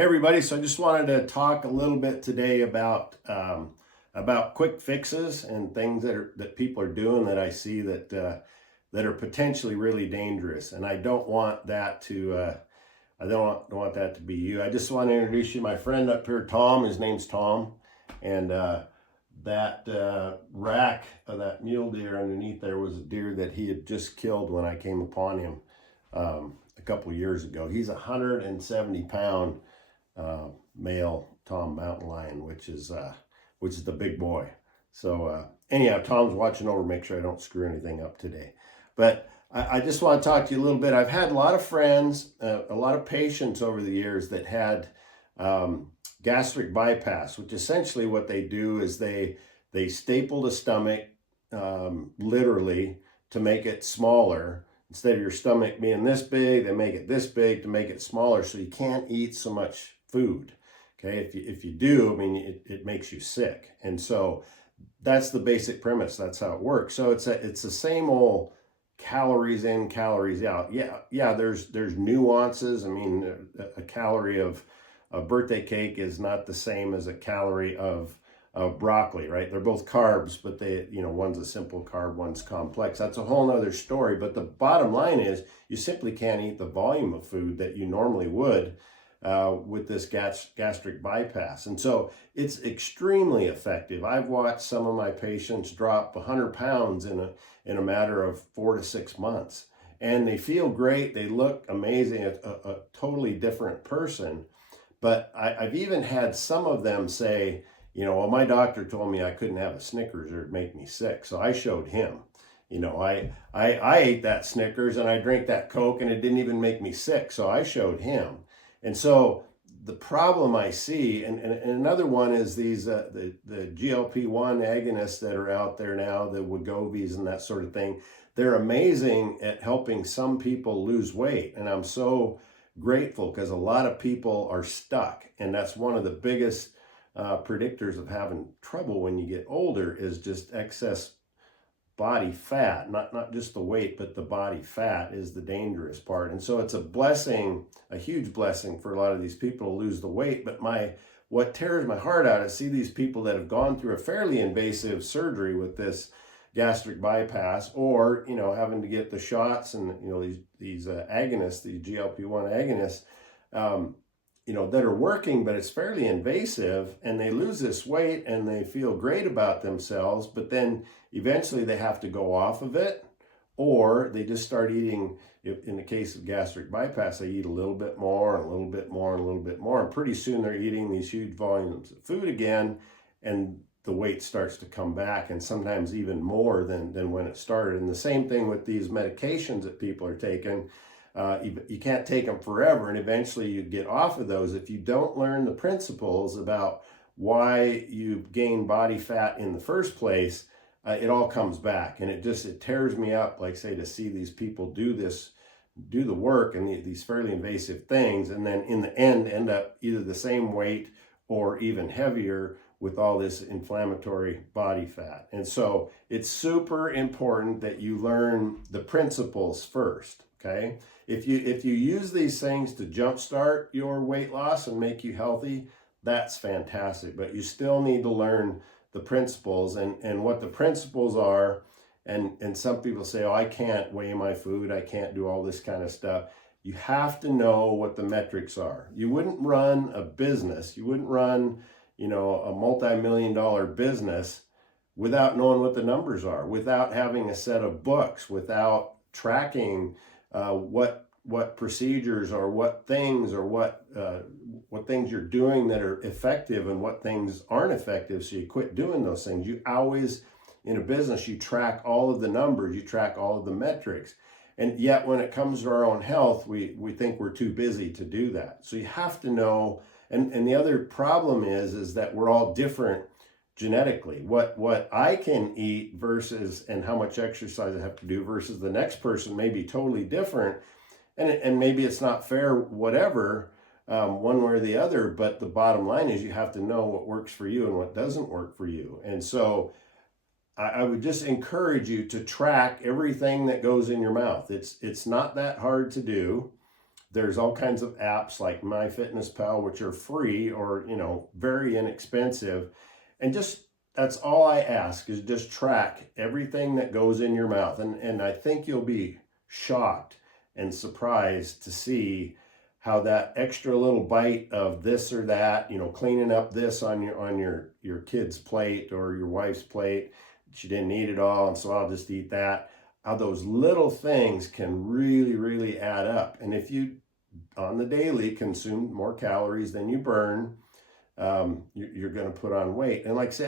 Hey everybody, so I just wanted to talk a little bit today about quick fixes and things that people are doing that I see that are potentially really dangerous, and I don't want that to don't want that to be you. I just want to introduce you to my friend up here, Tom. His name's Tom, and that rack of that mule deer underneath there was a deer that he had just killed when I came upon him a couple years ago. He's a 170-pound male Tom mountain lion, which is the big boy. So anyhow, Tom's watching over, make sure I don't screw anything up today. But I just want to talk to you a little bit. I've had a lot of friends, a lot of patients over the years that had gastric bypass, which essentially what they do is they staple the stomach literally to make it smaller. Instead of your stomach being this big, they make it this big to make it smaller, so you can't eat so much food. Okay, if you do, I mean, it makes you sick. And so that's the basic premise. That's how it works. So it's the same old calories in, calories out. Yeah, there's nuances. I mean, a calorie of a birthday cake is not the same as a calorie of broccoli, right? They're both carbs, but one's a simple carb, one's complex. That's a whole nother story. But the bottom line is you simply can't eat the volume of food that you normally would with this gastric bypass. And so it's extremely effective. I've watched some of my patients drop 100 pounds in a matter of 4 to 6 months. And they feel great. They look amazing, a totally different person. But I've even had some of them say, well, my doctor told me I couldn't have a Snickers or it'd make me sick. So I showed him. I ate that Snickers and I drank that Coke and it didn't even make me sick. So I showed him. And so the problem I see, and another one is these the GLP-1 agonists that are out there now, the Wegovy's and that sort of thing. They're amazing at helping some people lose weight. And I'm so grateful because a lot of people are stuck. And that's one of the biggest predictors of having trouble when you get older is just excess body fat. Not just the weight, but the body fat is the dangerous part. And so it's a blessing, a huge blessing for a lot of these people to lose the weight. But what tears my heart out is see these people that have gone through a fairly invasive surgery with this gastric bypass, or having to get the shots and these agonists, these GLP-1 agonists, that are working, but it's fairly invasive, and they lose this weight and they feel great about themselves, but then eventually they have to go off of it, or they just start eating. In the case of gastric bypass, they eat a little bit more and a little bit more and a little bit more, and pretty soon they're eating these huge volumes of food again, and the weight starts to come back, and sometimes even more than when it started. And the same thing with these medications that people are taking. You can't take them forever, and eventually you get off of those. If you don't learn the principles about why you gain body fat in the first place, it all comes back, and it tears me up, like say, to see these people do the work and these fairly invasive things, and then in the end up either the same weight or even heavier with all this inflammatory body fat. And so it's super important that you learn the principles first. Okay, if you use these things to jumpstart your weight loss and make you healthy, that's fantastic. But you still need to learn the principles and what the principles are. And some people say, oh, I can't weigh my food, I can't do all this kind of stuff. You have to know what the metrics are. You wouldn't run a business, you wouldn't run a multi-million-dollar business without knowing what the numbers are, without having a set of books, without tracking what procedures or what things you're doing that are effective and what things aren't effective, so you quit doing those things. You always, in a business, you track all of the numbers, you track all of the metrics. And yet when it comes to our own health, we think we're too busy to do that. So you have to know, and the other problem is that we're all different genetically. What I can eat versus and how much exercise I have to do versus the next person may be totally different, and maybe it's not fair, whatever, one way or the other. But the bottom line is you have to know what works for you and what doesn't work for you. And so I would just encourage you to track everything that goes in your mouth. It's not that hard to do. There's all kinds of apps like MyFitnessPal, which are free or, very inexpensive. And just, that's all I ask, is just track everything that goes in your mouth. And I think you'll be shocked and surprised to see how that extra little bite of this or that, cleaning up this on your kid's plate or your wife's plate, she didn't eat it all, and so I'll just eat that. How those little things can really, really add up. And if you, on the daily, consume more calories than you burn, you're going to put on weight. And like I say,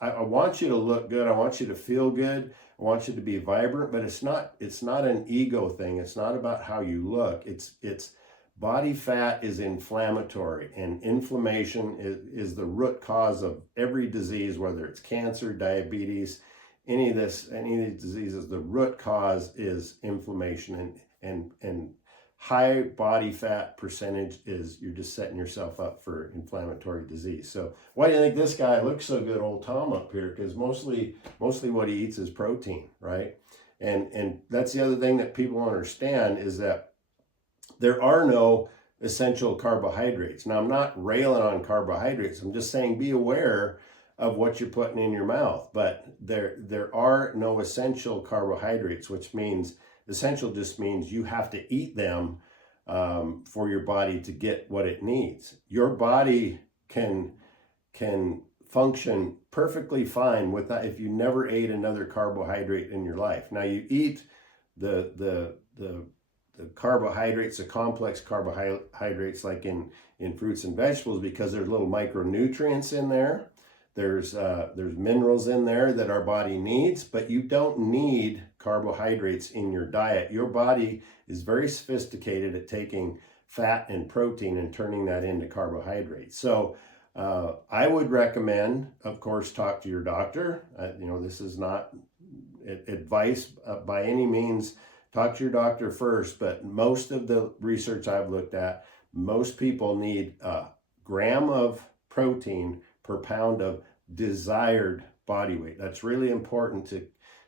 I want you to look good. I want you to feel good. I want you to be vibrant, but it's not an ego thing. It's not about how you look. It's body fat is inflammatory, and inflammation is the root cause of every disease, whether it's cancer, diabetes, any of these diseases. The root cause is inflammation, and high body fat percentage is, you're just setting yourself up for inflammatory disease. So why do you think this guy looks so good, old Tom up here? Because mostly what he eats is protein, right? And that's the other thing that people don't understand, is that there are no essential carbohydrates. Now, I'm not railing on carbohydrates. I'm just saying be aware of what you're putting in your mouth. But there are no essential carbohydrates, which means essential just means you have to eat them for your body to get what it needs. Your body can function perfectly fine without, if you never ate another carbohydrate in your life. Now, you eat the carbohydrates, the complex carbohydrates, like in fruits and vegetables, because there's little micronutrients in there. There's minerals in there that our body needs, but you don't need carbohydrates in your diet. Your body is very sophisticated at taking fat and protein and turning that into carbohydrates. So I would recommend, of course, talk to your doctor. This is not advice by any means. Talk to your doctor first, but most of the research I've looked at, most people need a gram of protein per pound of desired body weight. That's really important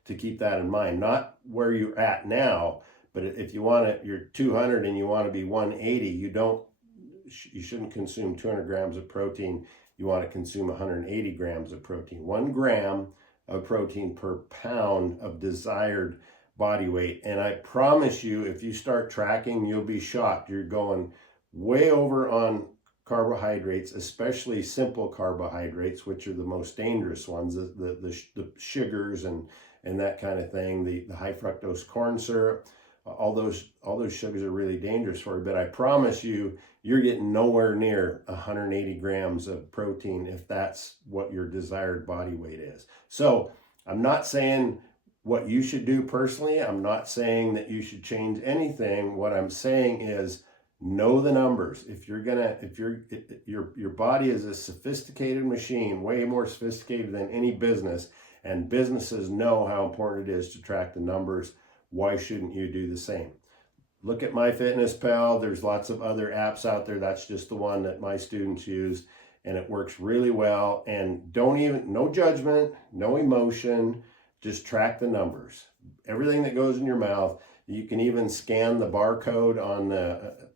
to keep that in mind. Not where you're at now, but if you want it, you're 200 and you want to be 180, you shouldn't consume 200 grams of protein. You want to consume 180 grams of protein. 1 gram of protein per pound of desired body weight. And I promise you, if you start tracking, you'll be shocked. You're going way over on carbohydrates, especially simple carbohydrates, which are the most dangerous ones, the sugars and that kind of thing, the high fructose corn syrup, all those sugars are really dangerous for you. But I promise you, you're getting nowhere near 180 grams of protein if that's what your desired body weight is. So I'm not saying what you should do personally. I'm not saying that you should change anything. What I'm saying is, know the numbers. Your body is a sophisticated machine, way more sophisticated than any business, and businesses know how important it is to track the numbers. Why shouldn't you do the same? Look at MyFitnessPal. There's lots of other apps out there. That's just the one that my students use, and it works really well. And no judgment, no emotion, just track the numbers. Everything that goes in your mouth. You can even scan the barcode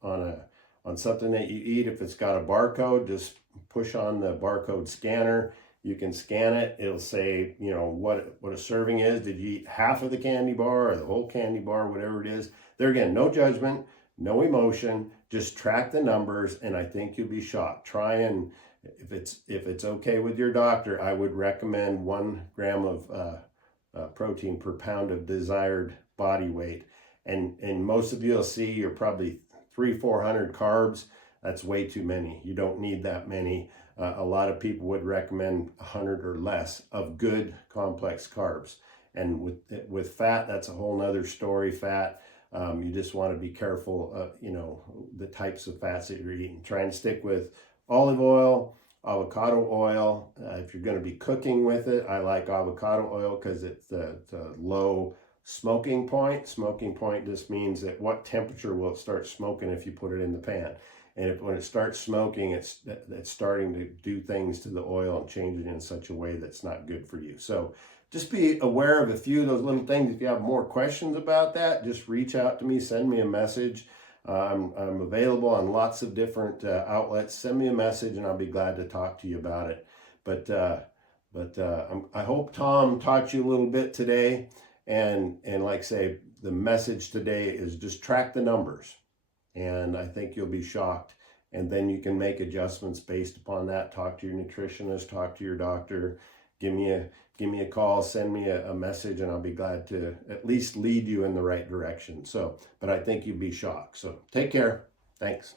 on something that you eat. If it's got a barcode, just push on the barcode scanner. You can scan it. It'll say, what a serving is. Did you eat half of the candy bar or the whole candy bar, whatever it is? There again, no judgment, no emotion. Just track the numbers, and I think you'll be shocked. Try, and if it's okay with your doctor, I would recommend 1 gram of protein per pound of desired body weight. And most of you will see you're probably 300-400 carbs. That's way too many. You don't need that many. A lot of people would recommend 100 or less of good complex carbs. And with fat, that's a whole nother story. Fat, you just want to be careful, the types of fats that you're eating. Try and stick with olive oil, avocado oil. If you're going to be cooking with it, I like avocado oil because it's a low smoking point. Smoking point just means at what temperature will it start smoking if you put it in the pan. And when it starts smoking, it's starting to do things to the oil and change it in such a way that's not good for you. So just be aware of a few of those little things. If you have more questions about that, just reach out to me, send me a message. I'm available on lots of different outlets. Send me a message and I'll be glad to talk to you about it. But I hope Tom taught you a little bit today. And like I say, the message today is just track the numbers. And I think you'll be shocked. And then you can make adjustments based upon that. Talk to your nutritionist, talk to your doctor, give me a call, send me a message, and I'll be glad to at least lead you in the right direction. So, but I think you'd be shocked. So take care. Thanks.